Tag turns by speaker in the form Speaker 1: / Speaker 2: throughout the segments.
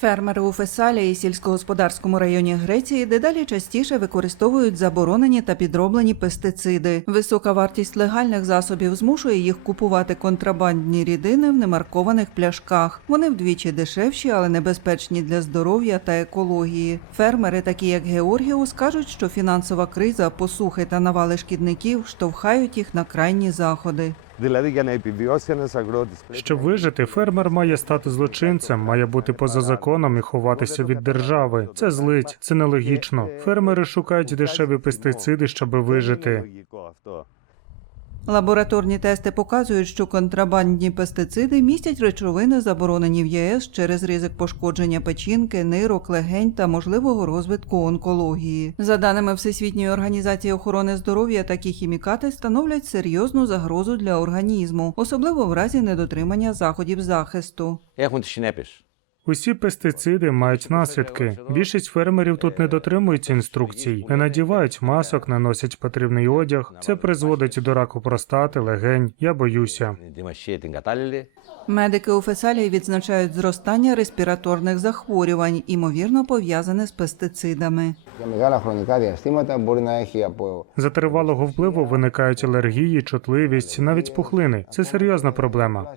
Speaker 1: Фермери у Фесалії, сільськогосподарському районі Греції, дедалі частіше використовують заборонені та підроблені пестициди. Висока вартість легальних засобів змушує їх купувати контрабандні рідини в немаркованих пляшках. Вони вдвічі дешевші, але небезпечні для здоров'я та екології. Фермери, такі як Георгіус, кажуть, що фінансова криза, посухи та навали шкідників штовхають їх на крайні заходи.
Speaker 2: Δηλαδή για να επιβιώσει ένας αγρότης πρέπει
Speaker 3: Щоб вижити, фермер має стати злочинцем, має бути поза законом і ховатися від держави. Це злить, це нелогічно. Фермери шукають дешеві пестициди, щоб
Speaker 2: Δεν είναι
Speaker 3: вижити.
Speaker 1: Лабораторні тести показують, що контрабандні пестициди містять речовини, заборонені в ЄС через ризик пошкодження печінки, нирок, легень та можливого розвитку онкології. За даними Всесвітньої організації охорони здоров'я, такі хімікати становлять серйозну загрозу для організму, особливо в разі недотримання заходів захисту.
Speaker 3: Усі пестициди мають наслідки. Більшість фермерів тут не дотримуються інструкцій, не надівають масок, не носять потрібний одяг. Це призводить до раку простати, легень. Я боюся.
Speaker 1: Медики у Фесалії відзначають зростання респіраторних захворювань, імовірно пов'язане з пестицидами.
Speaker 3: За тривалого впливу виникають алергії, чутливість, навіть пухлини. Це серйозна проблема.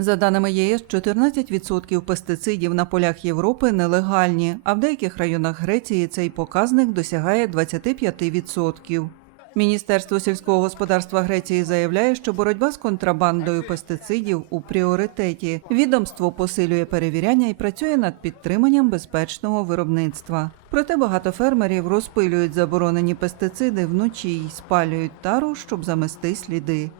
Speaker 1: За даними ЄС, 14% пестицидів на полях Європи нелегальні, а в деяких районах Греції цей показник досягає 25%. Міністерство сільського господарства Греції заявляє, що боротьба з контрабандою пестицидів у пріоритеті. Відомство посилює перевіряння і працює над підтриманням безпечного виробництва. Проте багато фермерів розпилюють заборонені пестициди вночі й спалюють тару, щоб замести сліди.